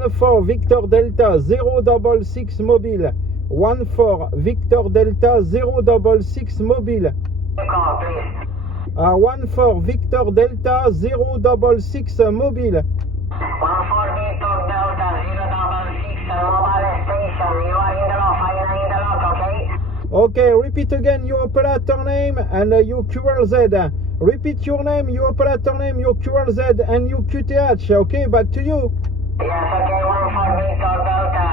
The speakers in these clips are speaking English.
14 Victor Delta 066 mobile. 14 Victor Delta 066 mobile. 14 Victor Delta 066 mobile. 14 Victor Delta 066 mobile station. You are in the lock, fire in the lock, okay? Okay, repeat again your operator name and your QRZ. Repeat your name, your operator name, your QRZ and your QTH. Okay, back to you. Yes, okay, 14 Victor Delta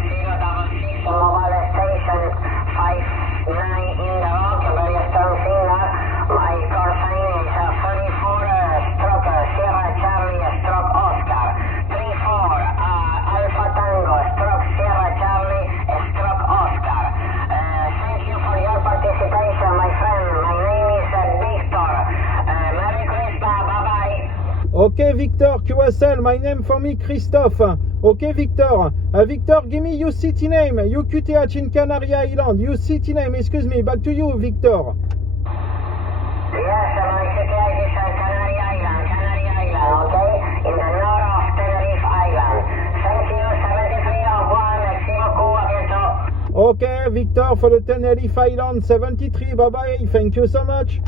066 mobile station 59 in the lock, very strong signal. My call sign is 34 stroke Sierra Charlie stroke Oscar 34 Alpha Tango stroke Sierra Charlie stroke Oscar. Thank you for your participation, my friend. My name is Victor. Merry Christmas, bye-bye. Okay, Victor, QSL, my name for me, Christophe. Okay, Victor. Victor, give me your city name, your QTH in Canary Island. Your city name, excuse me, back to you, Victor. Yes, my QTH is Canary Island, okay? In the north of Tenerife Island. Thank you, 73 of 1, merci beaucoup, à bientôt. Okay, Victor, for the Tenerife Island 73, bye-bye, thank you so much.